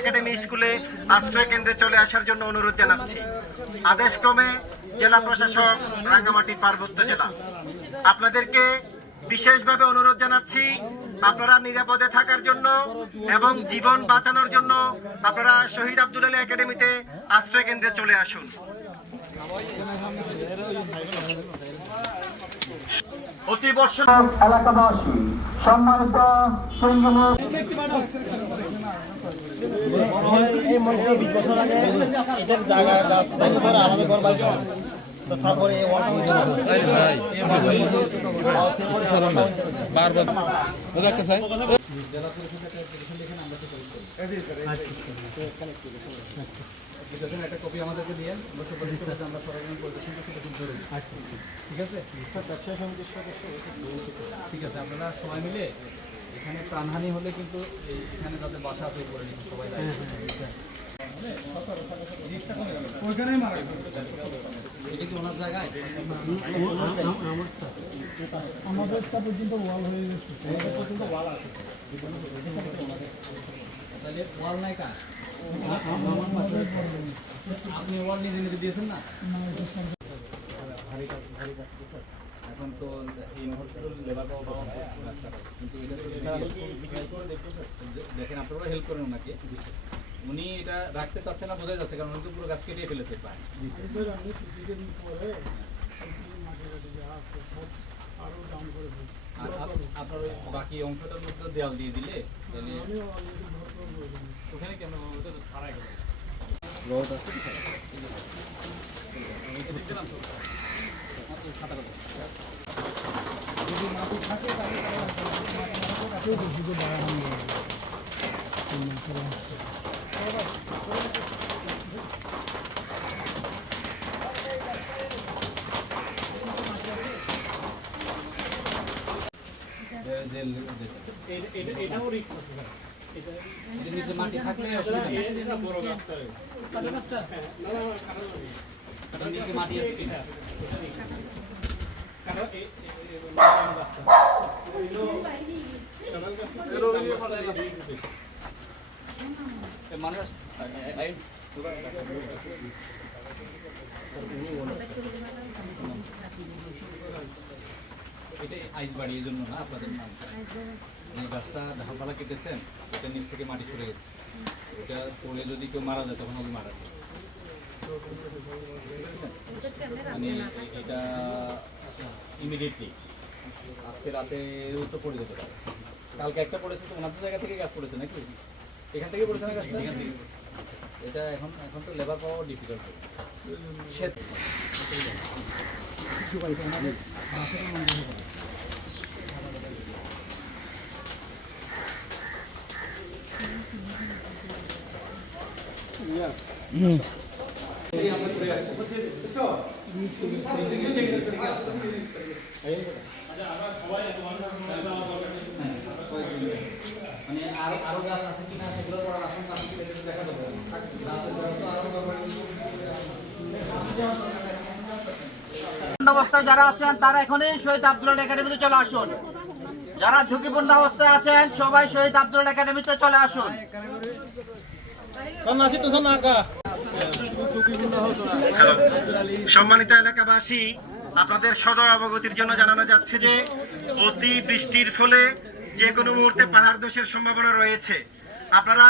Academy স্কুলে আশ্রয় কেন্দ্রে চলে আসার জন্য অনুরোধ জানাচ্ছি। আদেশক্রমে জেলা প্রশাসক, রাঙ্গামাটি পার্বত্য জেলা। আপনাদেরকে বিশেষভাবে অনুরোধ জানাচ্ছি, আপনারা নিরাপদে থাকার জন্য এবং জীবন বাঁচানোর জন্য আপনারা শহীদ আব্দুল আলী একাডেমিতে আশ্রয় কেন্দ্রে চলে আসুন। অতিবর্ষ এলাকাবাসী, সম্মানিত তারপরে একটা কপি আমাদেরকে দিয়ে আমরা ঠিক আছে। ব্যবসায়ী সমিতির সদস্য, ঠিক আছে। আপনারা সবাই মিলে এখানে প্রাণহানি হলে কিন্তু এখানে যাদের বাসা আছে সবাই ওইখানেই মারা এটা কি ওনার জায়গায় আমাদেরটা পর্যন্ত ওয়াল হয়ে গেছে, পর্যন্ত ওয়াল আছে, তাহলে ওয়াল নাই কার? আপনি ওয়াল নিজে নিজে দিয়েছেন না? এখন তো এই মুহূর্তে লেবার পাওয়া কিন্তু দেখেন আপনারা হেল্প করেন ওনাকে। উনি এটা রাখতে চাচ্ছে না, বোঝা যাচ্ছে, কারণ উনি তো পুরো গাছ কেটে ফেলেছে প্রায়। আপনার ওই বাকি অংশটার মধ্যে দেয়াল দিয়ে দিলে ওখানে কেন ওটা তো ছাড়াই গেছে রোড আছে যদি মাটি থাকে নিচে মাটি থাকলে নিচে মাটি আছে কিনা মানুষ এটা আইস বাড়ি এই জন্য না আপনাদের নাম যে গাছটা ঢালপালা কেটেছেন এটা নিচ থেকে মাটি সরে গেছে, এটা পড়ে যদি কেউ মারা যায় তখন আমি মারা গেছে। মানে এটা ইমিডিয়েটলি আজকে রাতেও তো পড়ে যেতে পারে, কালকে একটা পড়েছে তো ওনাদের জায়গা থেকে গাছ পড়েছে নাকি? এখান থেকে পড়েছে না গাছটা? এখান থেকে এটা এখন তো লেবার পাওয়া ডিফিকাল্ট। মানে আরো গাছ আছে কিনা সেগুলো পড়ার আশঙ্কা দেখা যাবে। অবস্থায় যারা আছেন তারা এখনই শহীদ আব্দুল আলী একাডেমিতে চলে আসুন। যারা ঝুঁকিপূর্ণ অবস্থায় আছেন সবাই শহীদ আব্দুল আলী একাডেমিতে চলে আসুন। সম্মানিত এলাকাবাসী, আপনাদের সদয় অবগতির জন্য জানানো যাচ্ছে যে অতি বৃষ্টির ফলে যে কোনো মুহূর্তে পাহাড় ধসের সম্ভাবনা রয়েছে। আপনারা